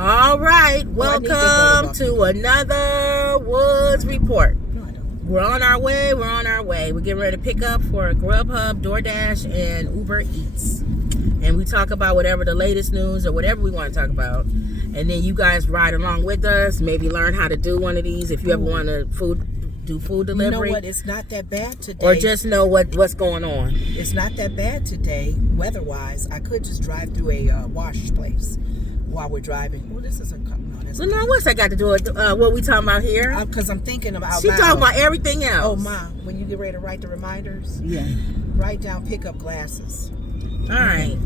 All right, welcome to another Woods Report. We're on our way. We're getting ready to pick up for Grubhub, DoorDash, and Uber Eats. And we talk about whatever the latest news or whatever we want to talk about. And then you guys ride along with us, maybe learn how to do one of these if you ever want to do food delivery. You know what? It's not that bad today. Or just know what's going on. It's not that bad today, weather-wise. I could just drive through a wash place while we're driving. Well, this isn't... So now what's that got to do with what we talking about here? Because I'm thinking about... She talking about everything else. Oh, Ma, when you get ready to write the reminders, write down pickup glasses. All right.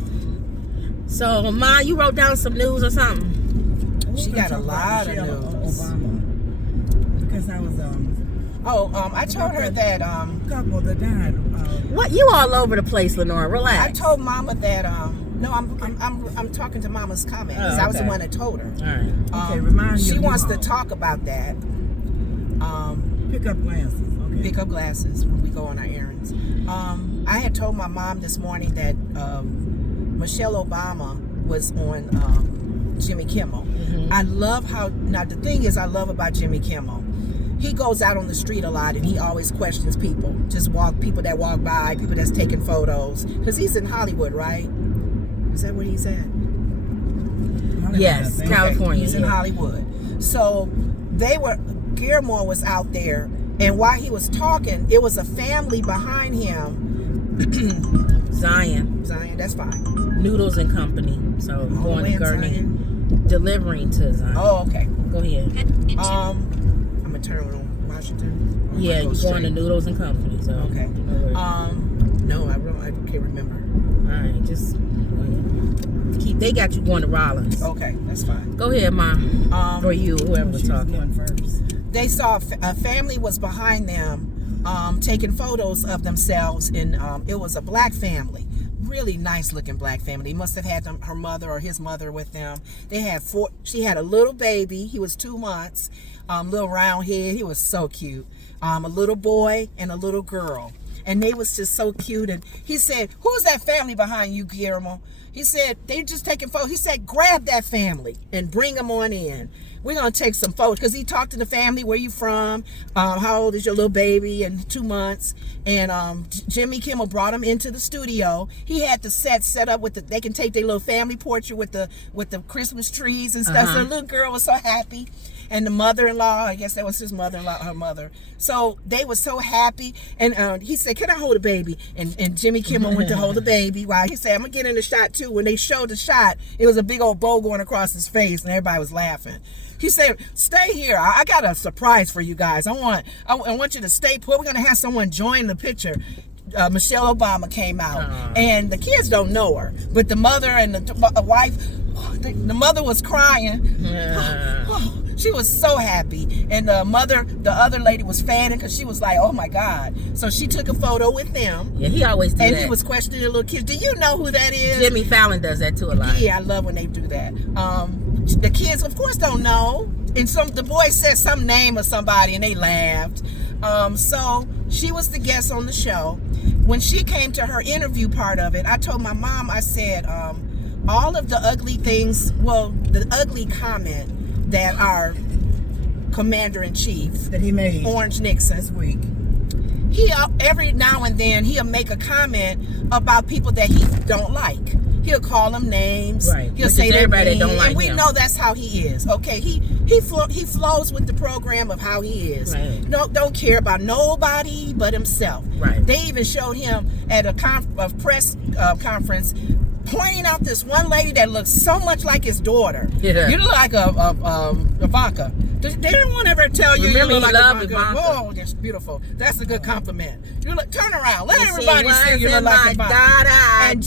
So, Ma, you wrote down some news or something? She got a lot of news. Obama. Because I was... I told her that... couple that died. What? You all over the place, Lenore. Relax. I told Mama that... No, I'm talking to Mama's comment because I was the one that told her. All right. Okay, remind me. She wants to talk about that. Pickup glasses. Okay. Pick up glasses when we go on our errands. I had told my mom this morning that Michelle Obama was on Jimmy Kimmel. Mm-hmm. I love how... Now, the thing is I love about Jimmy Kimmel, he goes out on the street a lot and he always questions people. People that walk by, people that's taking photos. Because he's in Hollywood, right? Is that where he's at? Yes, California. Okay. He's in Hollywood. So Guillermo was out there, and while he was talking, it was a family behind him. Zion, that's fine. Noodles and Company. So going to Gurney, delivering to Zion. Oh, okay. Go ahead. I'm gonna turn on Washington. Yeah, you're going to Noodles and Company. So okay. No, I can't remember. All right, just they got you going to Rollins. Okay, that's fine. Go ahead, Ma. Or you, whoever was talking. First. They saw a family was behind them, taking photos of themselves, and it was a black family, really nice looking black family. They must have had her mother or his mother with them. They had she had a little baby. He was 2 months, little round head. He was so cute. A little boy and a little girl. And they was just so cute. And he said, "Who's that family behind you, Guillermo?" He said, "They just taking photos." He said, "Grab that family and bring them on in. We're going to take some photos." Because he talked to the family, "Where you from? How old is your little baby?" And 2 months. And Jimmy Kimmel brought him into the studio. He had the set up with they can take their little family portrait with the Christmas trees and stuff. So the little girl was so happy. And the mother-in-law, I guess that was his mother-in-law, her mother. So they were so happy. And he said, "Can I hold a baby?" And Jimmy Kimmel went to hold the baby. While he said, "I'm going to get in the shot too." When they showed the shot, it was a big old bow going across his face and everybody was laughing. He said, "Stay here. I got a surprise for you guys. I want you to stay put. We're going to have someone join the picture." Michelle Obama came out. And the kids don't know her. But the mother and the wife, the mother was crying. She was so happy. And the other lady was fanning because she was like, "Oh my God." So she took a photo with them. Yeah, he always do that. And he was questioning the little kids. Do you know who that is? Jimmy Fallon does that too a lot. Yeah, I love when they do that. The kids, of course, don't know. And the boy said some name of somebody and they laughed. So she was the guest on the show. When she came to her interview part of it, I told my mom, I said, all of the ugly things, the ugly comment that our commander-in-chief that he made Orange Nixon this week, he every now and then he'll make a comment about people that he don't like. He'll call them names. Right. He'll say their name, don't like and we him. know that's how he is. Okay, he flows with the program of how he is. Right. No, don't care about nobody but himself. Right. They even showed him at a press conference pointing out this one lady that looks so much like his daughter. Yeah. You look like Ivanka. They didn't want to ever tell you Remember you look he like loved Ivanka. Ivanka. Whoa, that's beautiful. That's a good compliment. You look, turn around. Let You everybody see you look like Ivanka. And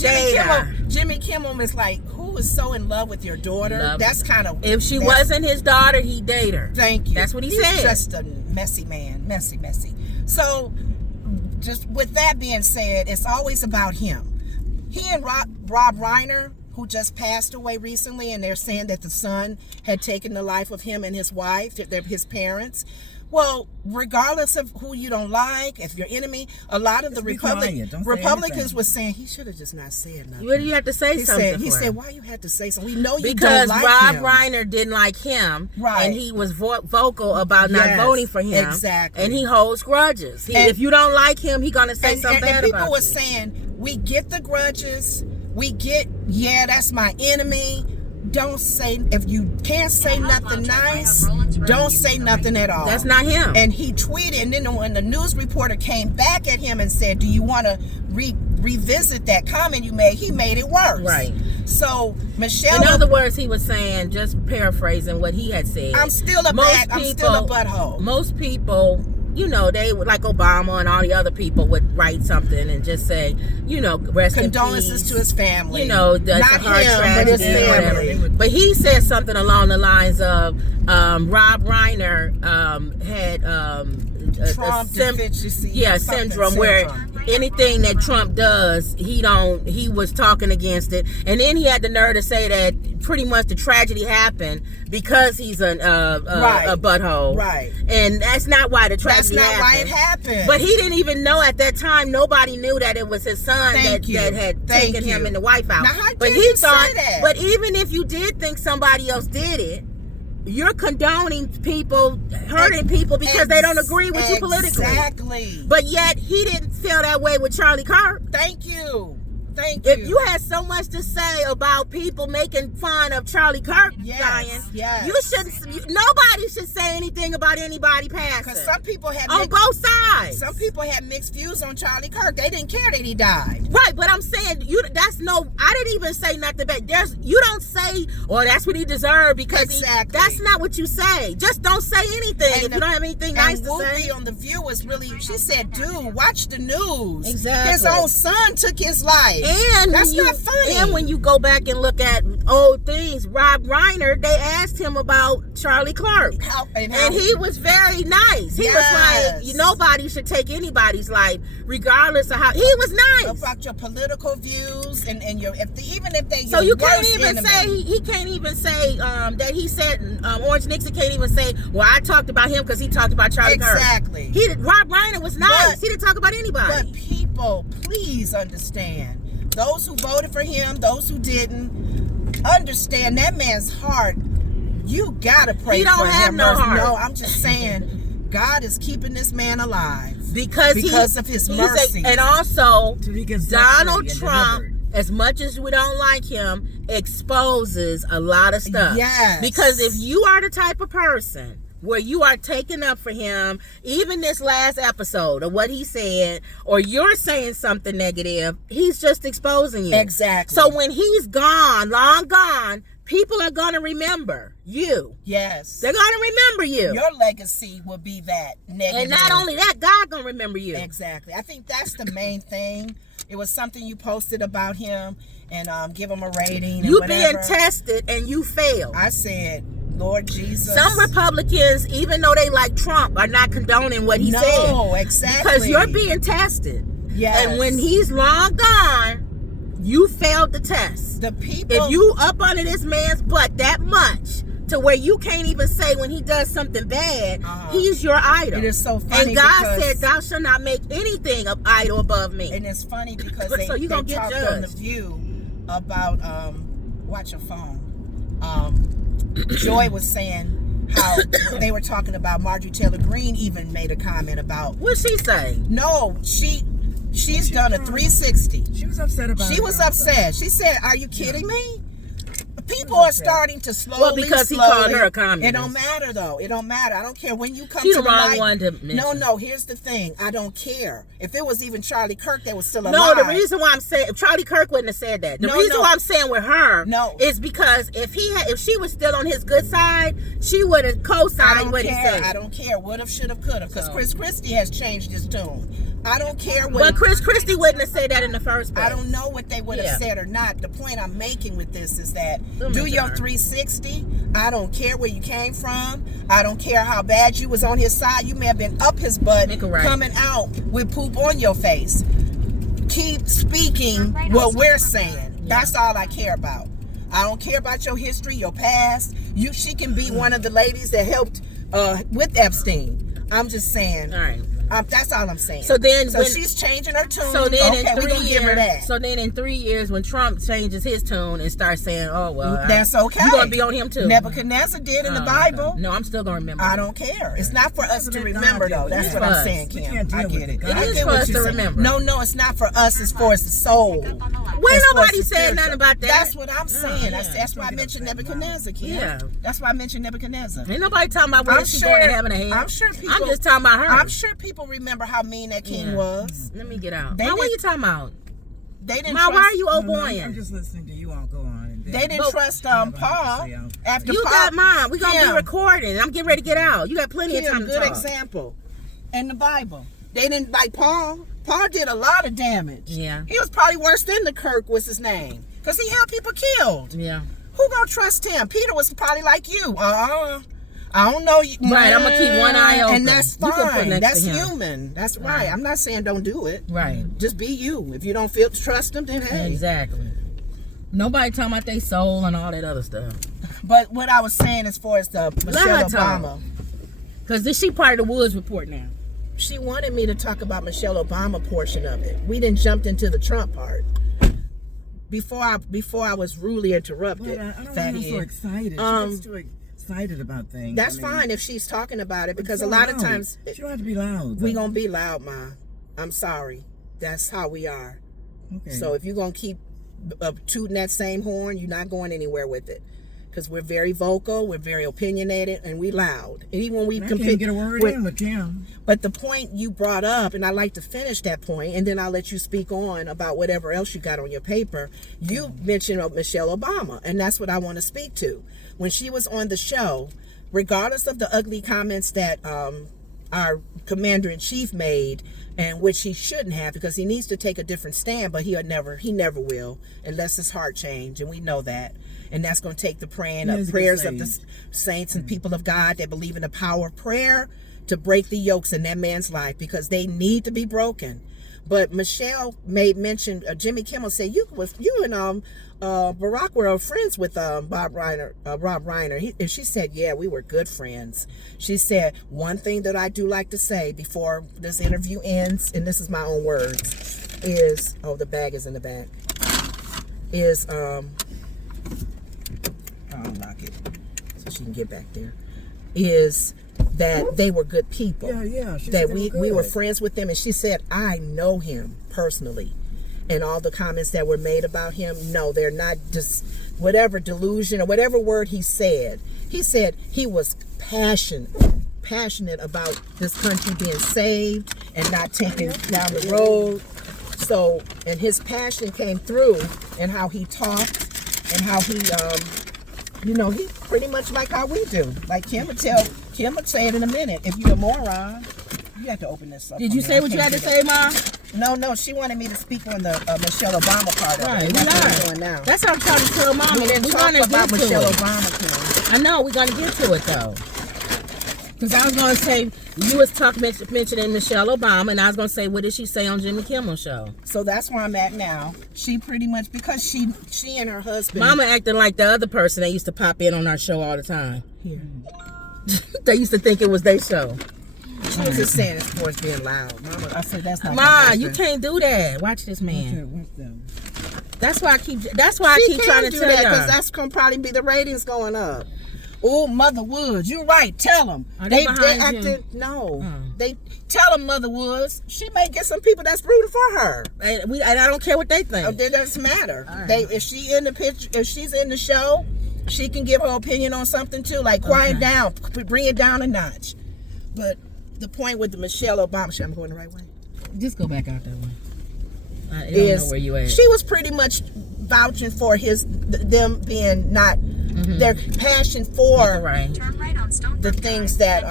Jimmy Kimmel is like, who is so in love with your daughter? That's kind of... If she wasn't his daughter, he'd date her. Thank you. That's what He's said. Just a messy man. Messy. So, just with that being said, it's always about him. He and Rob Reiner, who just passed away recently, and they're saying that the son had taken the life of him and his wife, his parents. Well, regardless of who you don't like, if you're enemy, a lot of the Republicans were saying he should have just not said nothing. What do you have to say something? He said, why you had to say something? We know you because don't like Rob him. Reiner didn't like him, right? And he was vocal about not voting for him, exactly. And he holds grudges. If you don't like him, he's gonna say something bad about you. And people were saying, we get the grudges, we get, that's my enemy. Don't say, if you can't say nothing nice, don't say nothing at all. That's not him. And he tweeted, and then when the news reporter came back at him and said, do you want to revisit that comment you made? He made it worse. Right. So Michelle, in other words, he was saying, just paraphrasing what he had said, I'm still a butthole. Most people, they would, like Obama and all the other people, would write something and just say, rest condolences in peace to his family. That's not a hard him, tragedy, but his family. But he said something along the lines of Rob Reiner had Trump deficiency, syndrome, where anything that Trump does, he was talking against it, and then he had the nerve to say that pretty much the tragedy happened because he's a butthole, right? And that's not why the tragedy happened. That's not why it happened. But he didn't even know at that time. Nobody knew that it was his son that had taken him in the White House. Now, how but he thought that. But even if you did think somebody else did it, you're condoning people hurting people because they don't agree with you politically. Exactly. But yet he didn't feel that way with Charlie Kirk. Thank you. If you had so much to say about people making fun of Charlie Kirk dying, you shouldn't. Nobody should say anything about anybody passing. Because some people had on both sides. Some people had mixed views on Charlie Kirk. They didn't care that he died. Right, but I'm saying I didn't even say nothing bad. You don't say, that's what he deserved because that's not what you say. Just don't say anything if you don't have anything nice to say. And on The View was really, she said, dude, watch the news. Exactly. His own son took his life. And that's not funny. And when you go back and look at old things, Rob Reiner, they asked him about Charlie Kirk. And he was very nice. He was like, nobody should take anybody's life, regardless of how. He was nice. About your political views and your, even if they. So you can't even say, he can't even say that he said, Orange Nixon can't even say, well, I talked about him because he talked about Charlie Kirk. Exactly. Rob Reiner was nice. He didn't talk about anybody. But people, please understand. Those who voted for him, those who didn't, understand that man's heart. You gotta pray for him. He don't have no heart. No, I'm just saying, God is keeping this man alive because of his mercy. And also, Donald Trump, as much as we don't like him, exposes a lot of stuff. Yes. Because if you are the type of person where you are taking up for him, even this last episode of what he said, or you're saying something negative, he's just exposing you. Exactly. So when he's gone, long gone, people are going to remember you. Yes. They're going to remember you. Your legacy will be that negative. And not only that, God going to remember you. Exactly. I think that's the main thing. It was something you posted about him, and give him a rating. You being tested and you failed. I said, Lord Jesus. Some Republicans, even though they like Trump, are not condoning what he said. No, exactly. Because you're being tested. Yes. And when he's long gone, you failed the test. The people. If you up under this man's butt that much, to where you can't even say when he does something bad, he's your idol. It is so funny. And God said, thou shalt not make anything of idol above me. And it's funny because so they talked judged on The View about, watch your phone. Joy was saying how they were talking about Marjorie Taylor Greene even made a comment about. What'd she say? No, she's done a 360. She was upset about it. She was upset. She said, are you kidding me? People are starting to slowly. Well, because he called her a communist. It don't matter though. It don't matter. I don't care when you come She's to the wrong light. one to mention. No. Here's the thing. I don't care. If it was even Charlie Kirk that was still alive. No, the reason why I'm saying Charlie Kirk wouldn't have said that. The reason why I'm saying with her is because if she was still on his good side, she would have co-signed what he said. I don't care. Would have, should have, could have. Because Chris Christie has changed his tune. I don't care what. But Chris Christie wouldn't have said that in the first place. I don't know what they would have said or not. The point I'm making with this is that do your 360. I don't care where you came from. I don't care how bad you was on his side. You may have been up his butt, coming out with poop on your face. Keep speaking what we're saying. That's all I care about. I don't care about your history, your past. She can be one of the ladies that helped with Epstein. I'm just saying. All right. That's all I'm saying. So then, when she's changing her tune, so then okay, in 3 we're gonna give her years, that. so then in 3 years, when Trump changes his tune and starts saying, "Oh well, that's okay," you gonna be on him too. Nebuchadnezzar did in the Bible. No, I'm still gonna remember. I don't care. It's not for us to remember, though. That's what I'm saying, Kim. I get it. It is for us to remember. No, it's not for us. It's for the soul. Well, nobody said nothing about that. That's what I'm saying. That's why I mentioned Nebuchadnezzar, Kim. Yeah. That's why I mentioned Nebuchadnezzar. Ain't nobody talking about where she's going to heaven and hell. I'm sure people. I'm just talking about her. I'm sure people remember how mean that king was. Let me get out. What are you talking about? They didn't. Ma, why are you old-boying? I'm just listening to you all go on. They didn't trust Paul. After you Paul, got mine. We're going to be recording. I'm getting ready to get out. You got plenty of time to talk. Good example. In the Bible. They didn't like Paul. Paul did a lot of damage. Yeah. He was probably worse than the Kirk was his name. Because he had people killed. Yeah. Who gonna trust him? Peter was probably like you. I don't know you. Right, I'm gonna keep one eye open. And that's fine. That's human. That's right. I'm not saying don't do it. Right. Just be you. If you don't trust them, then hey. Exactly. Nobody talking about their soul and all that other stuff. But what I was saying as far as the Michelle Obama. Because she part of the Woods report now. She wanted me to talk about Michelle Obama portion of it. We didn't jump into the Trump part. Before I was rudely interrupted. But I don't want to get so excited. She gets too excited about things. That's fine if she's talking about it, because a lot of times she don't have to be loud. We gonna be loud, Ma. I'm sorry. That's how we are. Okay. So if you're gonna keep tooting that same horn, you're not going anywhere with it. Because we're very vocal, we're very opinionated, and we loud. And even when we can't get a word in with Kim. But the point you brought up, and I like to finish that point, and then I'll let you speak on about whatever else you got on your paper. You mentioned Michelle Obama, and that's what I want to speak to. When she was on the show, regardless of the ugly comments that our commander-in-chief made, and which he shouldn't have, because he needs to take a different stand, but he never will, unless his heart change, and we know that. And that's going to take the prayers of the saints and people of God that believe in the power of prayer to break the yokes in that man's life, because they need to be broken. But Michelle made mention, Jimmy Kimmel said, you and Barack were friends with Rob Reiner. And she said, yeah, we were good friends. She said, one thing that I do like to say before this interview ends, and this is my own words, is, the bag is in the back, is, I'll unlock it so she can get back there, is that they were good people. Yeah. That we were friends with them. And she said, I know him personally. And all the comments that were made about him, no, they're not just whatever delusion or whatever word he said. He said he was passionate about this country being saved and not taken down the road. So, and his passion came through in how he talked and how he, he pretty much like how we do. Like Kim would say it in a minute. If you're a moron, you have to open this up. Did you say what you had to say, Mom? No, she wanted me to speak on the Michelle Obama part of it. That's what we're doing now. That's what I'm trying to tell Mom. We didn't talk about Michelle Obama. I know, we're going to get to it, though. Because I was going to say, you was mentioning Michelle Obama, and I was going to say, what did she say on Jimmy Kimmel's show? So that's where I'm at now. She pretty much, because she and her husband. Mama acting like the other person that used to pop in on our show all the time. Here. They used to think it was their show. She was just saying it's towards being loud. Mama, I said that's not. Ma, you can't do that. Watch this man. That's why I keep trying to tell you. Because that's gonna probably be the ratings going up. Oh, Mother Woods, you're right. Tell them. They acted. No, they tell them Mother Woods. She may get some people that's rooting for her. And I don't care what they think. It doesn't matter. Right. If she's in the show, she can give her opinion on something too. Like quiet down, bring it down a notch. But the point with the Michelle Obama, I'm going the right way. Just go back out that way. I don't know where you at. She was pretty much vouching for them being not their passion for the things that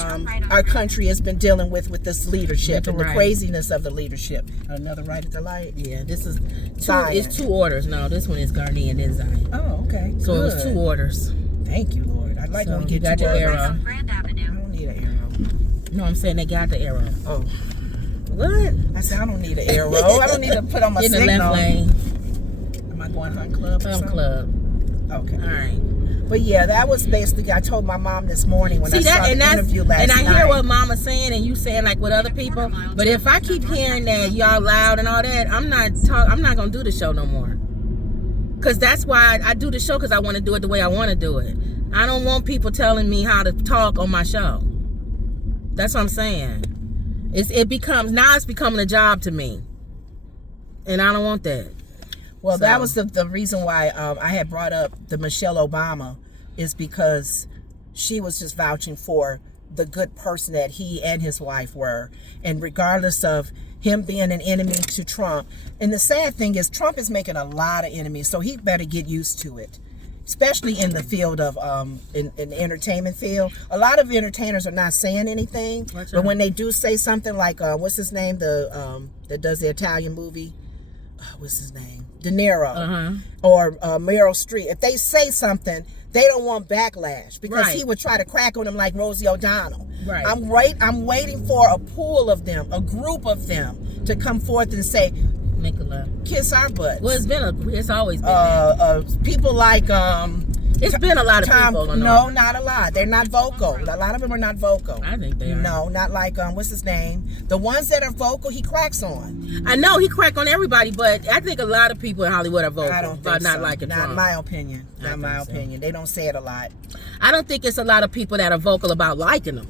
our country has been dealing with this leadership and the craziness of the leadership. Another right at the light. Yeah, this is it's 2 orders. No, this one is Garnier and then Zion. Oh, okay. So it was 2 orders. Thank you, Lord. I like when we get got the arrow. I don't need an arrow. No, I'm saying they got the arrow. Oh. What? I said I don't need an arrow. I don't need to put on my signal. In the left lane. I going Hunt Club or something? Club. Okay. All right. But yeah, that was basically, I told my mom this morning when I saw the interview last night. And I hear what Mama's saying and you saying like with other people. But if I keep hearing that y'all loud and all that, I'm not going to do the show no more. Because that's why I do the show, because I want to do it the way I want to do it. I don't want people telling me how to talk on my show. That's what I'm saying. It's becoming a job to me. And I don't want that. Well, that was the reason why I had brought up the Michelle Obama, is because she was just vouching for the good person that he and his wife were. And regardless of him being an enemy to Trump. And the sad thing is Trump is making a lot of enemies, so he better get used to it. Especially in the field of, in the entertainment field. A lot of entertainers are not saying anything. But when they do say something like, what's his name, that does the Italian movie? What's his name? De Niro or Meryl Streep. If they say something, they don't want backlash because he would try to crack on them like Rosie O'Donnell. Right. I'm waiting for a pool of them, a group of them, to come forth and say, make a love, kiss our butts. Well, it's always been people like it's been a lot of people. No, not a lot. They're not vocal. A lot of them are not vocal. I think they are. No, not like what's his name? The ones that are vocal, he cracks on. I know he crack on everybody, but I think a lot of people in Hollywood are vocal. I don't think about not so. liking Trump. Not my opinion. Not my opinion. They don't say it a lot. I don't think it's a lot of people that are vocal about liking them.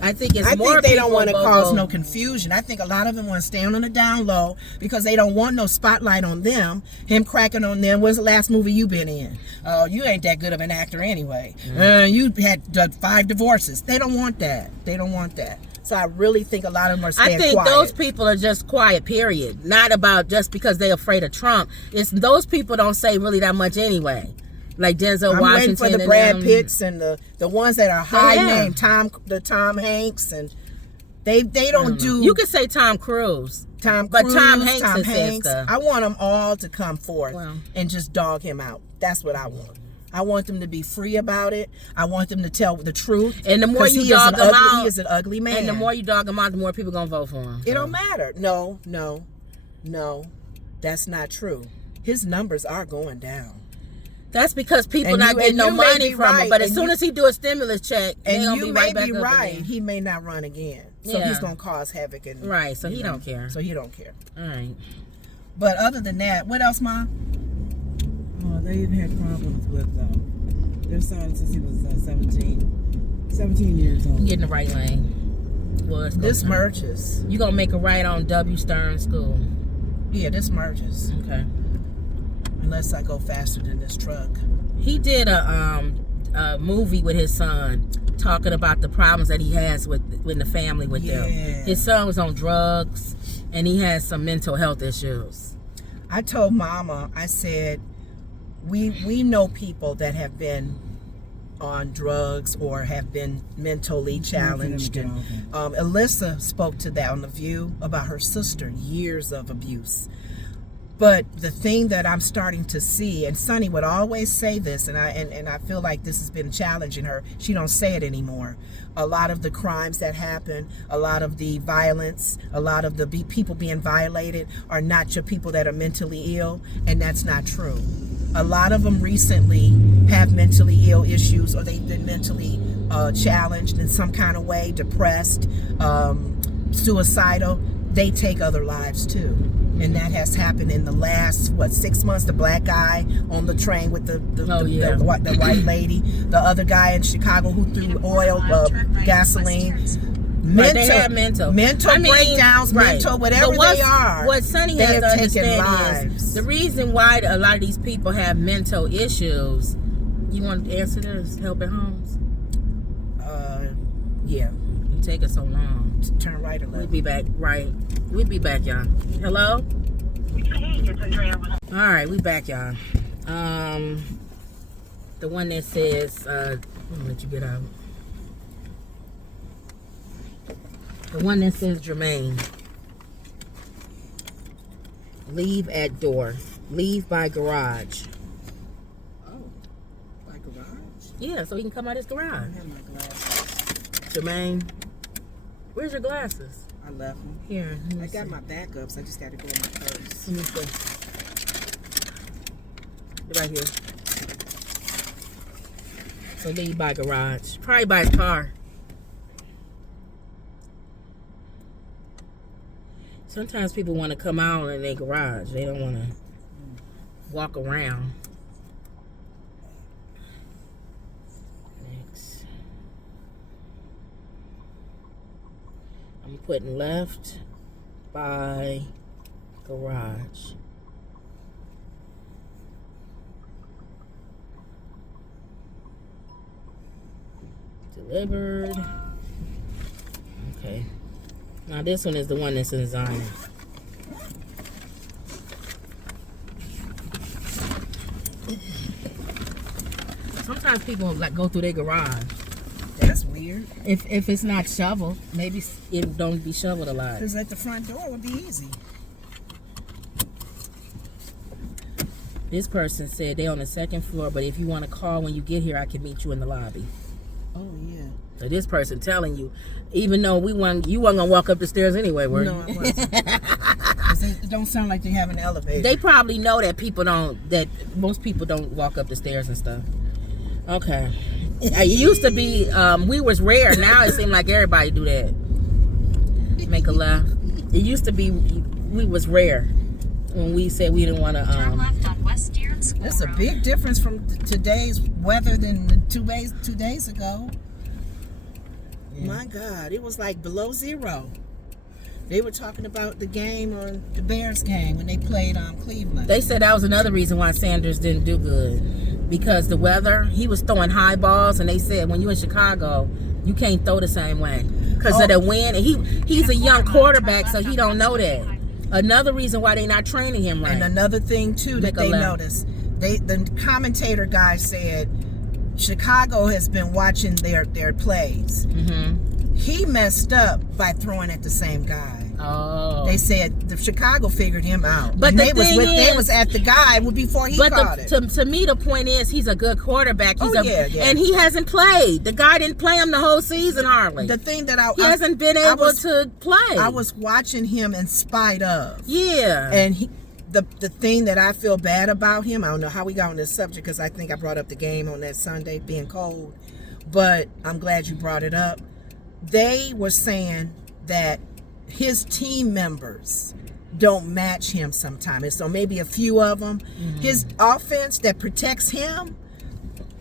I think it's more think they people don't want to vocal. cause no confusion. I think a lot of them want to stay on the down low because they don't want no spotlight on them. Him cracking on them. When's the last movie you been in? Oh, you ain't that good of an actor anyway. You had 5 divorces. They don't want that. They don't want that. So I really think a lot of them are staying quiet. I think those people are just quiet, period. Not about just because they're afraid of Trump. It's those people don't say really that much anyway. Like Denzel Washington. I'm waiting for the Brad Pitts and the ones that are high name, Tom Hanks, and they don't do. You could say Tom Cruise. But Tom Hanks says stuff. I want them all to come forth and just dog him out. That's what I want. I want them to be free about it. I want them to tell the truth. And the more you dog him out, he is an ugly man. And the more you dog him out, the more people gonna vote for him. It don't matter. No, that's not true. His numbers are going down. That's because people not getting no money from him. But as soon as he do a stimulus check, and gonna you be may right back be up right, again. He may not run again. So he's gonna cause havoc and so he don't care. So he don't care. All right. But other than that, what else, Mom? Oh, they've had problems with their son since he was 17 years old. Get in the right lane. Well, this merges. You gonna make a right on W. Stern School? Yeah, this merges. Okay. Unless I go faster than this truck. He did a movie with his son talking about the problems that he has with the family with them. His son was on drugs and he has some mental health issues. I told Mama, I said, we know people that have been on drugs or have been mentally challenged. And Alyssa spoke to that on The View about her sister, years of abuse. But the thing that I'm starting to see, and Sonny would always say this, and I feel like this has been challenging her. She don't say it anymore. A lot of the crimes that happen, a lot of the violence, a lot of the people being violated are not your people that are mentally ill, and that's not true. A lot of them recently have mentally ill issues, or they've been mentally challenged in some kind of way, depressed, suicidal. They take other lives too. And that has happened in the last, 6 months. The black guy on the train with the white lady. The other guy in Chicago who threw oil, gasoline. They have mental breakdowns, mental, whatever they are. What Sonny has to understand is the reason why a lot of these people have mental issues. You want to answer this? Helping Homes? Yeah. You take us so long. Turn right or left. We'll be back. Right. We'll be back, y'all. Hello? All right, we back, y'all. The one that says, I'm gonna let you get out. The one that says Jermaine. Leave at door. Leave by garage. Oh, by garage? Yeah, so he can come out his garage. I have my glasses. Jermaine, where's your glasses? I left them. Here. I got my backups. I just got to go in my purse. Let me see. Right here. So then you buy garage. Probably buy a car. Sometimes people want to come out in their garage. They don't want to walk around. Next. I'm putting left by garage. Delivered. Okay. Now this one is the one that's in Zion. Sometimes people like go through their garage. That's weird. If it's not shoveled, maybe it don't be shoveled a lot. Because at the front door would be easy. This person said they're on the second floor, but if you want to call when you get here, I can meet you in the lobby. Oh yeah. So this person telling you, even though you weren't gonna walk up the stairs anyway, were you? No, I wasn't. 'Cause it don't sound like they have an elevator. They probably know that most people don't walk up the stairs and stuff. Okay. It used to be, we was rare. Now it seems like everybody do that. Make a left. It used to be, we was rare when we said we didn't want to. Turn left on West Deeren School That's a Road. big difference from today's weather than 2 days ago. Yeah. My God, it was like below zero. They were talking about the game on the Bears game when they played Cleveland. They said that was another reason why Sanders didn't do good, because the weather. He was throwing high balls, and they said when you're in Chicago, you can't throw the same way because of the wind. And he's a young quarterback, so he don't know that. Another reason why they're not training him right. And another thing too that they noticed, the commentator guy said Chicago has been watching their plays. Mm-hmm. He messed up by throwing at the same guy. Oh. They said the Chicago figured him out. But and the they thing was at the guy before he caught it. To me, the point is he's a good quarterback. He's yeah. And he hasn't played. The guy didn't play him the whole season hardly. The thing that he hasn't been able to play. I was watching him in spite of. Yeah. And the thing that I feel bad about him, I don't know how we got on this subject because I think I brought up the game on that Sunday being cold, but I'm glad you brought it up. They were saying that his team members don't match him sometimes. So maybe a few of them. Mm-hmm. His offense that protects him,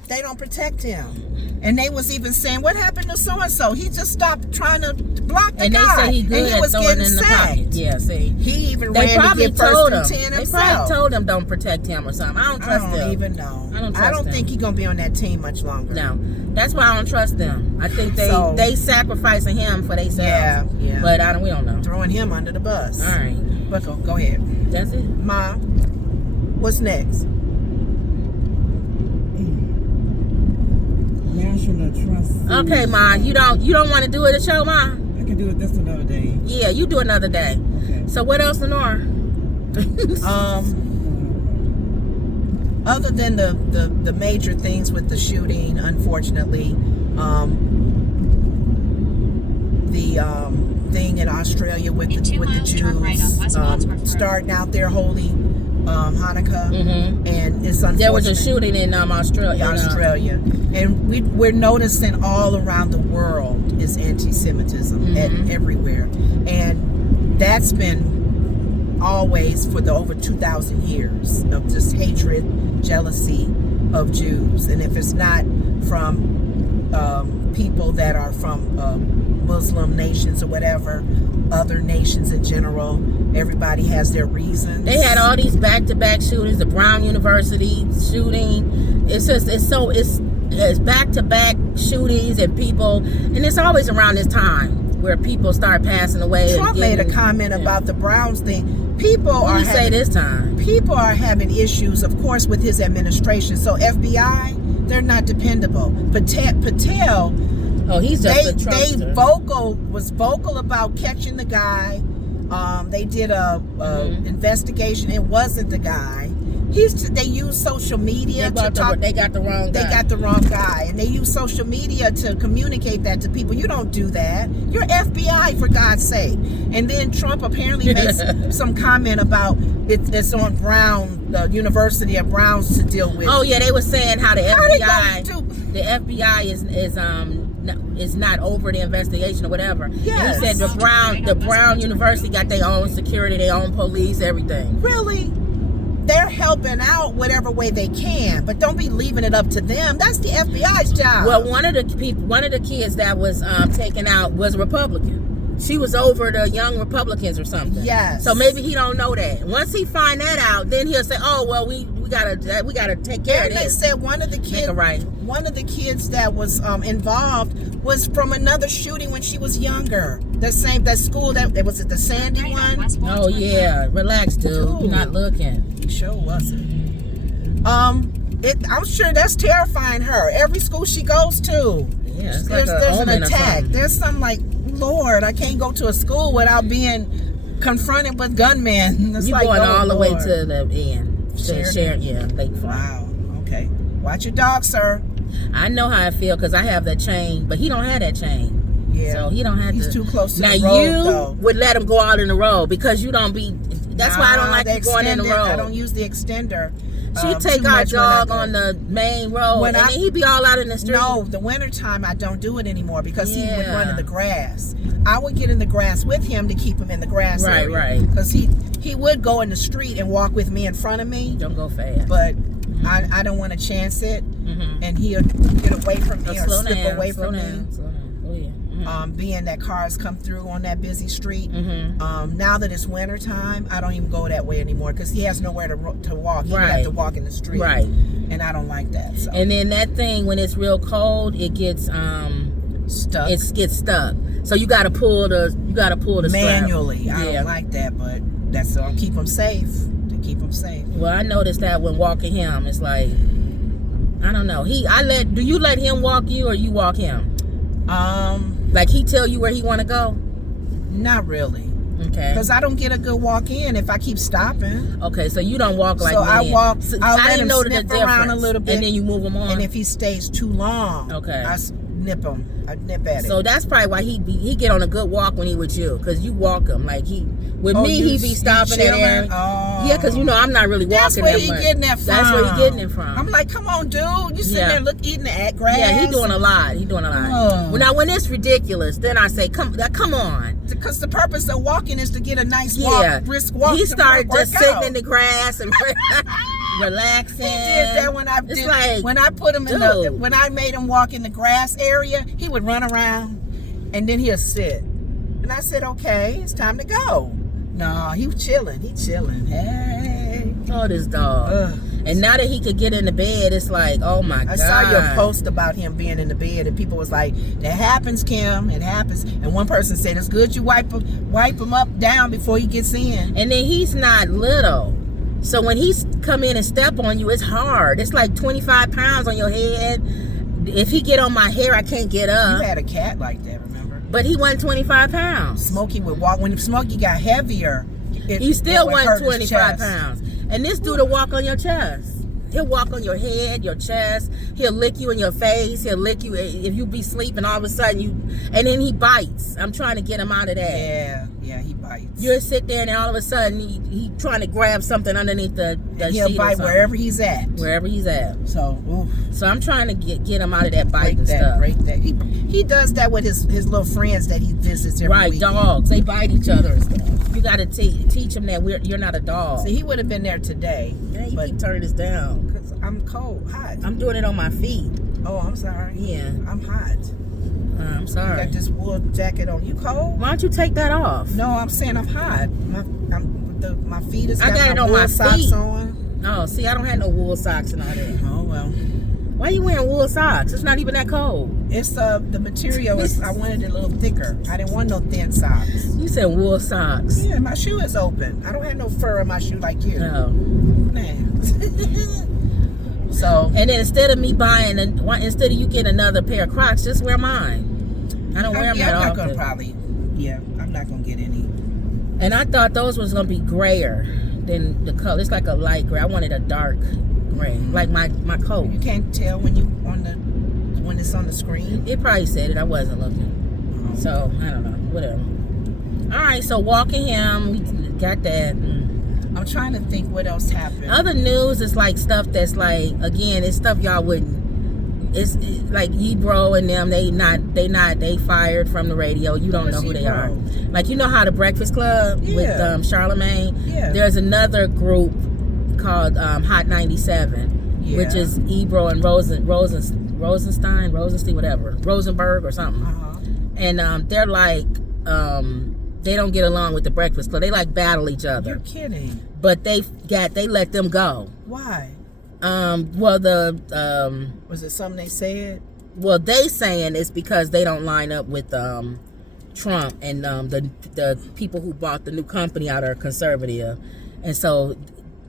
they don't protect him. And they was even saying, what happened to so-and-so? He just stopped trying to block the guy. And they said he good at throwing in the pocket. Yeah, see. He even ran to get first and 10 himself. They probably told him don't protect him or something. I don't trust them. I don't even know. I don't think he's going to be on that team much longer. No. That's why I don't trust them. I think they sacrificing him for themselves. Yeah. But we don't know. Throwing him under the bus. All right. But go ahead. That's it. Ma, what's next? National Trust. Okay, Ma. You don't want to do it a show, Ma? I can do it this another day. Yeah, you do another day. Okay. So what else, Lenore? Other than the major things with the shooting, unfortunately, the thing in Australia with the Jews starting out their holy Hanukkah, and it's unfortunate. There was a shooting in Australia. And we're noticing all around the world is anti-Semitism everywhere, and that's been always for the over 2,000 years of just hatred, jealousy of Jews. And if it's not from people that are from Muslim nations or whatever, other nations in general, everybody has their reasons. They had all these back-to-back shootings, the Brown University shooting. It's back-to-back shootings and people, and it's always around this time where people start passing away. Trump made a comment about the Browns thing. People are having issues, of course, with his administration. So FBI, they're not dependable. Patel, he's just a Trumpster. was vocal about catching the guy. They did a investigation. It wasn't the guy. They use social media to talk. They got the wrong guy. They got the wrong guy, and they use social media to communicate that to people. You don't do that. You're FBI, for God's sake. And then Trump apparently made some comment about it's on Brown, the University of Browns, to deal with. Oh yeah, they were saying how the they FBI is not over the investigation or whatever. Yes. And he said the Brown University got their own security, their own police, everything. Really? They're helping out whatever way they can, but don't be leaving it up to them. That's the FBI's job. Well, one of the kids that was taken out was a Republican. She was over the young Republicans or something. Yes. So maybe he don't know that. Once he find that out, then he'll say, "Oh well, we gotta take care of And this." they said one of the kids that was involved was from another shooting when she was younger. That school that was it the Sandy one? Oh yeah, relax, dude. You're not looking. Sure wasn't. I'm sure that's terrifying her. Every school she goes to, Yeah, it's there's an attack. There's some like, Lord, I can't go to a school without being confronted with gunmen. It's You're like, going all the way Lord. to the end. Sheridan. Yeah, Lakefront. Wow. Okay. Watch your dog, sir. I know how I feel because I have that chain, but he don't have that chain. Yeah. So he don't have He's to. too close to now the road, you though. would let him go out in the road because you don't be. That's why I don't like the you going in the extended- road. I don't use the extender. She take too our much when I dog go. on the main road, When and then he be all out in the street. No, the wintertime I don't do it anymore because he would Yeah. run in the grass. I would get in the grass with him to keep him in the grass area. Right. Because he would go in the street and walk with me in front of me, Don't go fast. but I don't want to chance it, and he'll get away from me or slow slip down, away slow from me. down, slow down. Oh yeah. Being that cars come through on that busy street. Mm-hmm. Now that it's winter time, I don't even go that way anymore because he has nowhere to walk. He would Right. have to walk in the street. Right. And I don't like that. So. And then that thing, when it's real cold, it gets Stuck. It gets stuck. So you gotta pull the strap. Manually. I Yeah. don't like that, but that's to keep them safe. To keep them safe. Well, I noticed that when walking him, it's like, I don't know. Do you let him walk you or you walk him? Like he tell you where he want to go? Not really. Okay. Because I don't get a good walk in if I keep stopping. Okay, so you don't walk like So me I then. walk. So I'll I let didn't him know the sniff difference. around a little bit, and then you move him on. and if he stays too long, Okay. I nip him. I nip at So it. that's probably why he get on a good walk when he with you, because you walk him like he. With me, he be stopping at there. Oh. Yeah, because I'm not really walking That's where that he much. getting that from. That's where he getting it from. I'm like, come on, dude. You sitting Yeah. there eating the grass. Yeah, he doing a lot. Oh. Well, now when it's ridiculous, then I say, come on. Because the purpose of walking is to get a nice Yeah. walk, brisk walk. He to started work just out. sitting in the grass and relaxing. He did that when I It's did. like, When I put him in dude. when I made him walk in the grass area, he would run around, and then he'll sit. And I said, okay, it's time to go. No, he was chilling. He chilling. Hey. Oh, this dog. Ugh. And now that he could get in the bed, it's like, oh my God. I saw your post about him being in the bed, and people was like, that happens, Kim. It happens. And one person said, it's good you wipe him up down before he gets in. And then he's not little. So when he's come in and step on you, it's hard. It's like 25 pounds on your head. If he get on my hair, I can't get up. You had a cat like that, remember? But he wasn't 25 pounds. Smokey would walk. When Smokey got heavier, He still would wasn't hurt his 25 chest. pounds. And this dude will walk on your chest. He'll walk on your head, your chest. He'll lick you in your face. He'll lick you if you be sleeping. All of a sudden and then he bites. I'm trying to get him out of that. Yeah, he bites. You'll sit there and then all of a sudden he trying to grab something underneath the He'll sheet or bite something. wherever he's at. Wherever he's at. So, oof, So I'm trying to get him out of that biting break that, stuff. break that. He does that with his little friends that he visits every Right, weekend. dogs. They bite each other and stuff. You got to teach him that you're not a dog. See, he would have been there today. Yeah, he but keep turning this down. because I'm cold, hot. I'm doing it on my feet. Oh, I'm sorry. Yeah. I'm hot. I'm I sorry. got this wool jacket on. You cold? Why don't you take that off? No, I'm saying I'm hot. My feet is I got it on wool my socks feet. on. Oh, see, I don't have no wool socks and all that. Oh well. Why you wearing wool socks? It's not even that cold. It's the material is. I wanted it a little thicker. I didn't want no thin socks. You said wool socks. Yeah, my shoe is open. I don't have no fur in my shoe like you. No. Man. So And then instead of you getting another pair of Crocs, just wear mine. I don't wear them that I'm not often. gonna I'm not gonna get any. And I thought those was gonna be grayer, then the color, it's like a light gray. I wanted a dark gray, like my coat. You can't tell when it's on the screen. It probably said it. I wasn't looking. So, I don't know. Whatever. All right, so walking him, we got that. I'm trying to think what else happened. Other news is like stuff that's like, again, it's stuff y'all wouldn't. It's like Ebro and them. They fired from the radio. You don't know who they are. Like, you know how the Breakfast Club with Charlemagne. Yeah. There's another group called Hot 97, which is Ebro and Rosenstein, whatever, Rosenberg or something. And they're like, they don't get along with the Breakfast Club. They like battle each other. You're kidding. But they let them go. Why? Well, was it something they said? Well, they saying it's because they don't line up with Trump and the people who bought the new company out are conservative, and so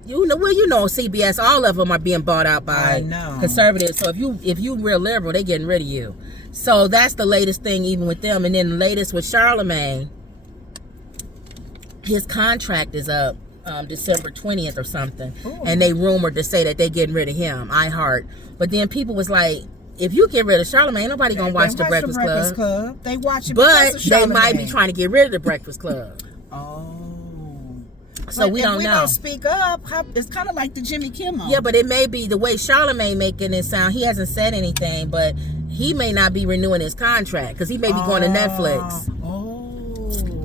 you know CBS, all of them are being bought out by conservatives. So if you real liberal, they getting rid of you. So that's the latest thing, even with them. And then the latest with Charlemagne, his contract is up December 20th or something. Ooh. And they rumored to say that they getting rid of him, iHeart. But then people was like, if you get rid of Charlemagne, ain't nobody gonna watch the Breakfast Club. They watch it, but they might be trying to get rid of the Breakfast Club. So but we don't know. If we don't speak up, it's kind of like the Jimmy Kimmel. Yeah, but it may be the way Charlemagne making it sound. He hasn't said anything, but he may not be renewing his contract because he may be going to Netflix.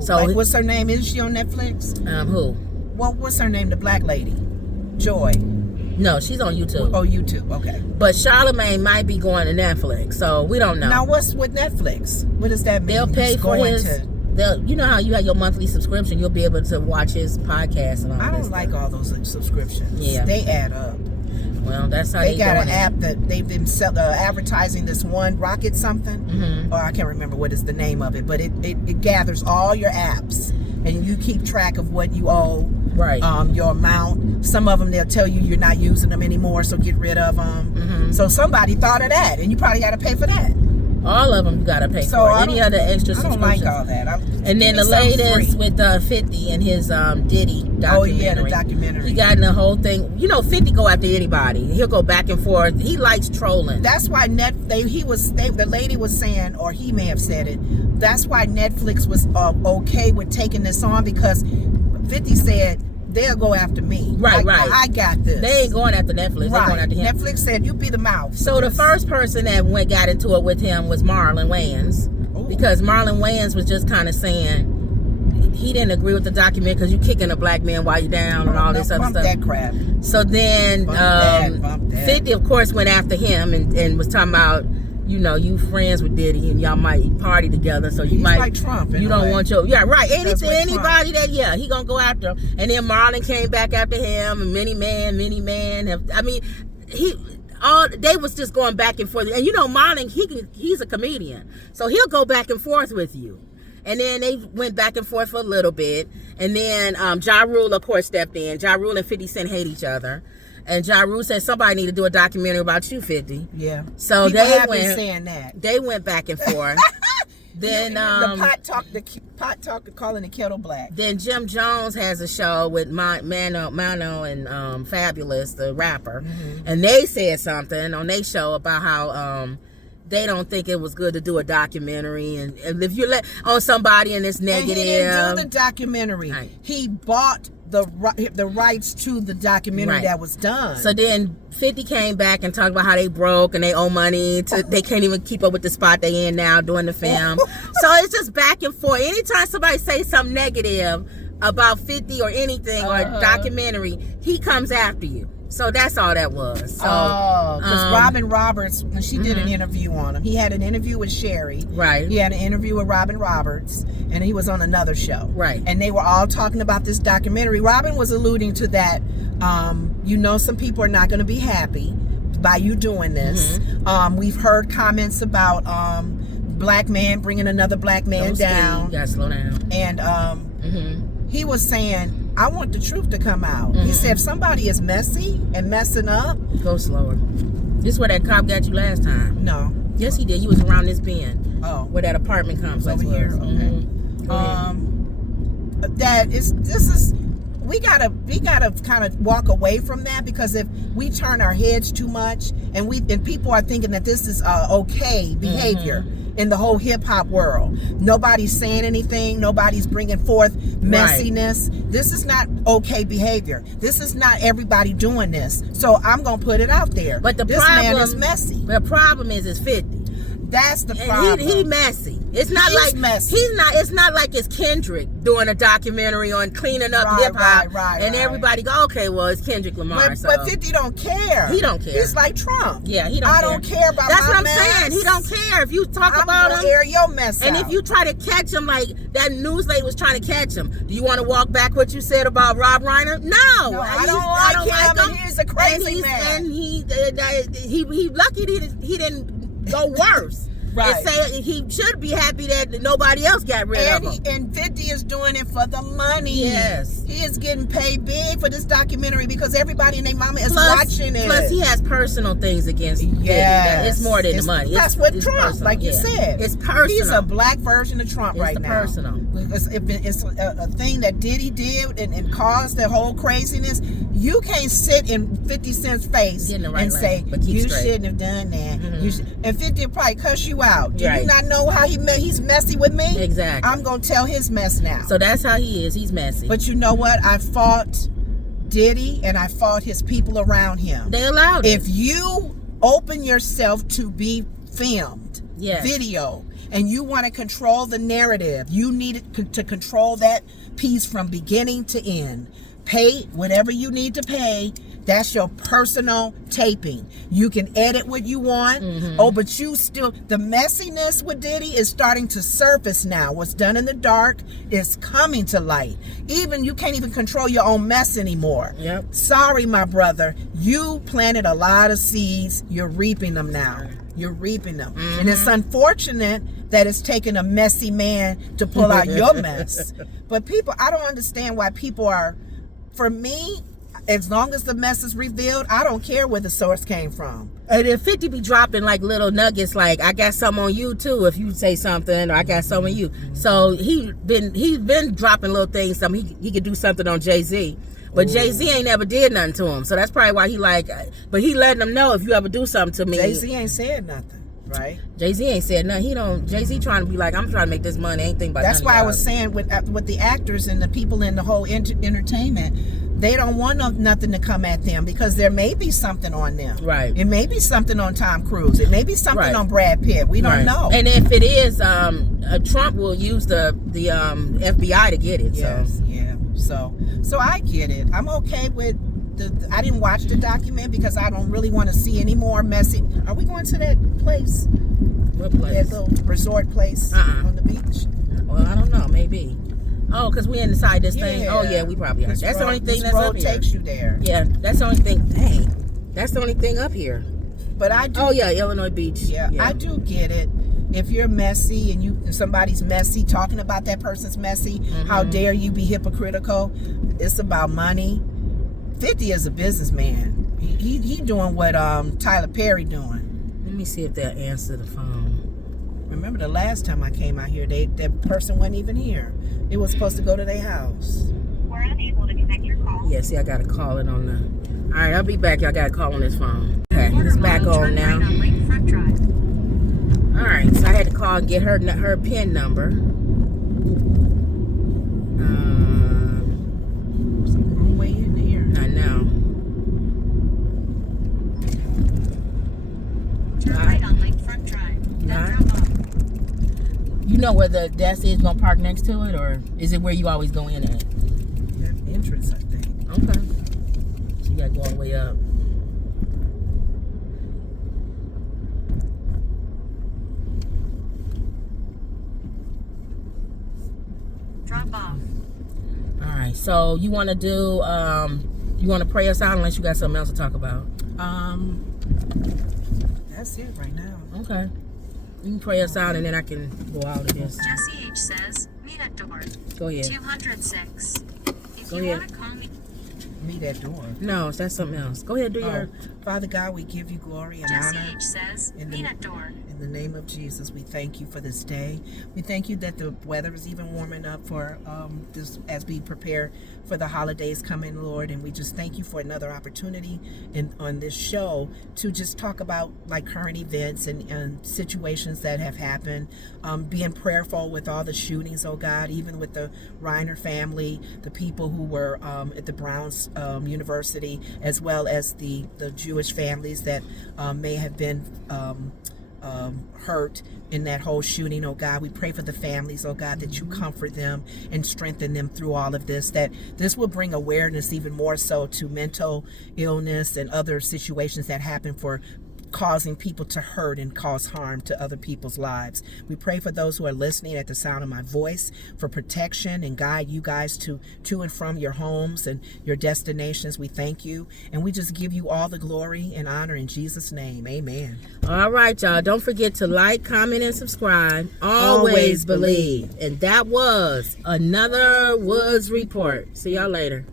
So like, what's her name? Is she on Netflix? Who? Well, what's her name? The black lady, Joy. No, she's on YouTube. Oh, YouTube. Okay. But Charlemagne might be going to Netflix, so we don't know. Now, what's with Netflix? What does that mean? They'll pay for his. You know how you have your monthly subscription, you'll be able to watch his podcast and all that. I don't like all those subscriptions. Yeah, they add up. Well, that's how they got an app that they've been advertising, this one Rocket something, or I can't remember what is the name of it, but it gathers all your apps and you keep track of what you owe, right? Your amount. Some of them they'll tell you you're not using them anymore, so get rid of them. So somebody thought of that, and you probably got to pay for that. All of them you gotta pay for. Any other extra subscriptions. I don't like all that. And then the latest with 50 and his Diddy documentary. Oh yeah, the documentary. He got in the whole thing. You know, 50 go after anybody. He'll go back and forth. He likes trolling. That's why the lady was saying, or he may have said it. That's why Netflix was okay with taking this on, because 50 said, they'll go after me. Right. I got this. They ain't going after Netflix. They're going after him. Netflix said, you be the mouth. So the first person that got into it with him was Marlon Wayans. Ooh. Because Marlon Wayans was just kind of saying he didn't agree with the document because you kicking a black man while you're down and all this other stuff. That crap. So then 50, of course, went after him and was talking about, you know, you friends with Diddy and y'all might party together, so you might like Trump. You don't want your anybody that he gonna go after him. And then Marlon came back after him, and many man. They was just going back and forth. And you know, Marlon, he's a comedian, so he'll go back and forth with you. And then they went back and forth for a little bit, and then Ja Rule, of course, stepped in. Ja Rule and 50 Cent hate each other. And Ja Rule said somebody need to do a documentary about you, 50. Yeah. So people have been saying that. They went back and forth. Then the pot talk calling the kettle black. Then Jim Jones has a show with Mano and Fabulous, the rapper, and they said something on their show about how they don't think it was good to do a documentary, and if you let on somebody and it's negative. And he didn't do the documentary. Right. He bought the rights to the documentary that was done. So then 50 came back and talked about how they broke and they owe money they can't even keep up with the spot they in now doing the film. So it's just back and forth. Anytime somebody says something negative about 50 or anything or a documentary, he comes after you. So that's all that was. So, because Robin Roberts, when she did an interview on him, he had an interview with Sherry. Right. He had an interview with Robin Roberts, and he was on another show. Right. And they were all talking about this documentary. Robin was alluding to that. Some people are not going to be happy by you doing this. We've heard comments about black man bringing another black man down. You gotta slow down. And he was saying, I want the truth to come out. He said, if somebody is messy and messing up, go slower. This is where that cop got you last time. No. Yes, he did. You was around this bend. Oh. Where that apartment complex was. Over here. Okay. we gotta kind of walk away from that, because if we turn our heads too much and people are thinking that this is okay behavior in the whole hip-hop world, nobody's saying anything, nobody's bringing forth messiness. This is not okay behavior. This is not everybody doing this, so I'm gonna put it out there. But this man is messy. The problem is 50. That's the problem. He messy. It's not like messy. It's not like it's Kendrick doing a documentary on cleaning up hip hop, and everybody go, okay, well, it's Kendrick Lamar. But 50 don't care. He don't care. He's like Trump. Yeah, he don't care. I don't care about That's my what I'm mess. saying. He don't care if you talk about him. Air your mess and out. if you try to catch him like that news lady was trying to catch him, do you want to walk back what you said about Rob Reiner? No, I don't like him. He's a crazy man. And he lucky he didn't go worse. Right. And say he should be happy that nobody else got rid of him. And 50 is doing it for the money. Yes. He is getting paid big for this documentary because everybody and their mama is watching it. Plus, he has personal things against Diddy. It's more than the money. That's what Trump, personal, like you said. It's personal. He's a black version of Trump right now. It's personal. It's a thing that Diddy did and caused the whole craziness. You can't sit in 50 Cent's face and say, you shouldn't have done that. And 50 will probably cuss you out. Do you not know how he's messy with me? Exactly. I'm going to tell his mess now. So that's how he is. He's messy. But you know what? I fought Diddy and I fought his people around him. They allowed it. If you open yourself to be filmed, video, and you want to control the narrative, you need to control that piece from beginning to end. Pay whatever you need to pay. That's your personal taping. You can edit what you want. But you still, the messiness with Diddy is starting to surface now. What's done in the dark is coming to light. Even you can't even control your own mess anymore. Sorry, my brother. You planted a lot of seeds. You're reaping them now. You're reaping them. And it's unfortunate that it's taken a messy man to pull out your mess. But people, I don't understand why people are, for me, as long as the mess is revealed, I don't care where the source came from. And if 50 be dropping like little nuggets, like I got some on you too, if you say something, or I got some on you. So he's been dropping little things. He could do something on Jay-Z. But Jay-Z ain't never did nothing to him. So that's probably why he like, but he letting them know if you ever do something to me. Jay-Z ain't said nothing. Right. Jay-Z ain't said nothing. Jay-Z trying to be like, I'm trying to make this money. Ain't think about. That's why I was saying with the actors and the people in the whole entertainment, they don't want nothing to come at them because there may be something on them. Right. It may be something on Tom Cruise. It may be something on Brad Pitt. We don't know. And if it is, Trump will use the FBI to get it. Yes. So. Yeah. So I get it. I'm okay with. I didn't watch the document because I don't really want to see any more messy. Are we going to that place? What place? That little resort place on the beach? Well, I don't know. Maybe. Oh, because we inside this thing. Oh, yeah, we probably are. That's the only thing that's up here. This road takes you there. Yeah, that's the only thing. Dang. That's the only thing up here. But I do. Oh, yeah, Illinois Beach. Yeah, I do get it. If you're messy and somebody's messy, talking about that person's messy, how dare you be hypocritical? It's about money. 50 is a businessman. He doing what Tyler Perry doing. Let me see if they'll answer the phone. Remember the last time I came out here, that person wasn't even here. It was supposed to go to their house. We're unable to connect your call. Yeah, see, I got to call it on the... All right, I'll be back. Y'all got to call on this phone. Okay, it's back on now. All right, so I had to call and get her PIN number. Some way in here. I know. Turn right on Lakefront Drive. Then drop off. You know where the desk is gonna park next to it, or is it where you always go in at? That entrance, I think. Okay. So you gotta go all the way up. Drop off. All right. So you want to do? You want to pray us out unless you got something else to talk about? That's it right now. Okay. You can pray us out and then I can go out of this. Jesse H says, meet at door. Go ahead. 206. If Go you ahead. want to call me. Meet at door. No, that's something else. Go ahead, do your Father God, we give you glory and Jesse honor. H says, In the- meet at door. In the name of Jesus, we thank you for this day. We thank you that the weather is even warming up for this as we prepare for the holidays coming, Lord. And we just thank you for another opportunity on this show to just talk about like current events and situations that have happened. Being prayerful with all the shootings, oh God, even with the Reiner family, the people who were at the Browns University, as well as the Jewish families that may have been hurt in that whole shooting, oh God. We pray for the families, oh God, that you comfort them and strengthen them through all of this, that this will bring awareness even more so to mental illness and other situations that happen for causing people to hurt and cause harm to other people's lives. We pray for those who are listening at the sound of my voice for protection and guide you guys to and from your homes and your destinations. We thank you, and we just give you all the glory and honor in Jesus' name. Amen. All right, y'all. Don't forget to like, comment, and subscribe. Always believe. And that was another Woods Report. See y'all later.